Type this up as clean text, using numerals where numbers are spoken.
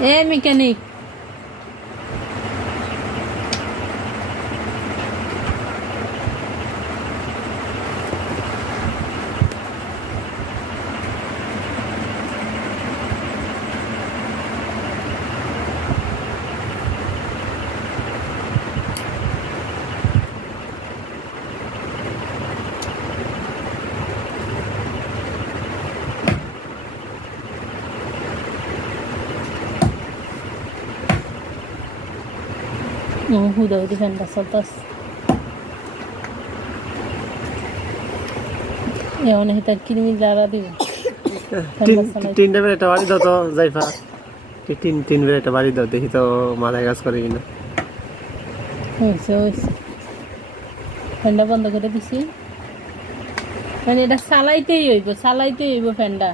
এ mechanic udah fenda saltas ya ona hita kirimi lara dibe তিন টাইমে একটা বাড়ি দাও তো জাইফা তিন বেলা একটা বাড়ি দাও দেখি তো মাথায় কাজ করে কিনা হইছে ফেন্ডা বন্ধ করে দিছি মানে এটা চালাইতেই হইব ফেন্ডা